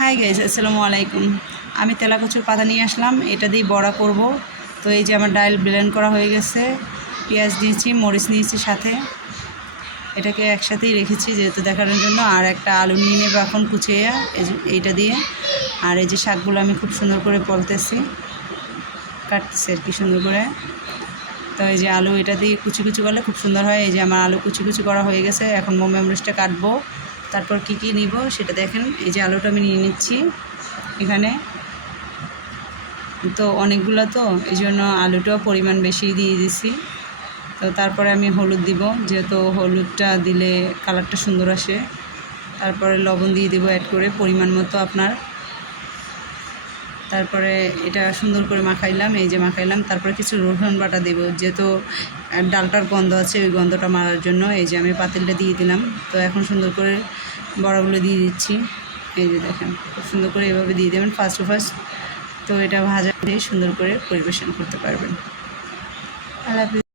Hi guys, আসসালামু আলাইকুম। আমি তেলা কচুর পাতা নিয়ে আসলাম, এটা দিয়ে বড়া করব। তো এই যে আমার ডাল ব্লেন্ড করা হয়ে গেছে, পেঁয়াজ নিয়েছি, মরিচ নিয়েছি সাথে, এটাকে একসাথেই রেখেছি যেহেতু দেখানোর জন্য। আর একটা আলু নিয়ে নেব এখন কুচিয়ে এইটা দিয়ে। আর এই যে শাকগুলো আমি খুব সুন্দর করে পলতেছি, কাটতেছি আর কি সুন্দর করে। তো এই যে আলু এটা দিয়ে কুচি কুচি করলে খুব সুন্দর হয়। এই যে আমার আলু কুচি কুচি করা হয়ে গেছে, এখন বোম্বাই মরিচটা কাটবো। তারপর কি কি নিব সেটা দেখেন। এই যে আলুটা আমি নিয়ে নিচ্ছি এখানে, তো অনেকগুলো, তো এই জন্য আলুটাও পরিমাণ বেশি দিয়ে দিছি। তো তারপরে আমি হলুদ দিব, যেহেতু হলুদটা দিলে কালারটা সুন্দর আসে। তারপরে লবণ দিয়ে দেবো অ্যাড করে পরিমাণ মতো আপনার। তারপরে এটা সুন্দর করে মাখাইলাম, এই যে মাখাইলাম। তারপরে কিছু রসুন বাটা দেবো, যেহেতু ডালটার গন্ধ আছে, ওই গন্ধটা মারার জন্য। এই যে আমি পাতিলটা দিয়ে দিলাম। তো এখন সুন্দর করে বড়াগুলো দিয়ে দিচ্ছি। এই যে দেখেন, খুব সুন্দর করে এভাবে দিয়ে দেবেন ফার্স্ট। তো এটা ভাজা দিয়ে সুন্দর করে পরিবেশন করতে পারবেন। আল্লাহ হাফেজ।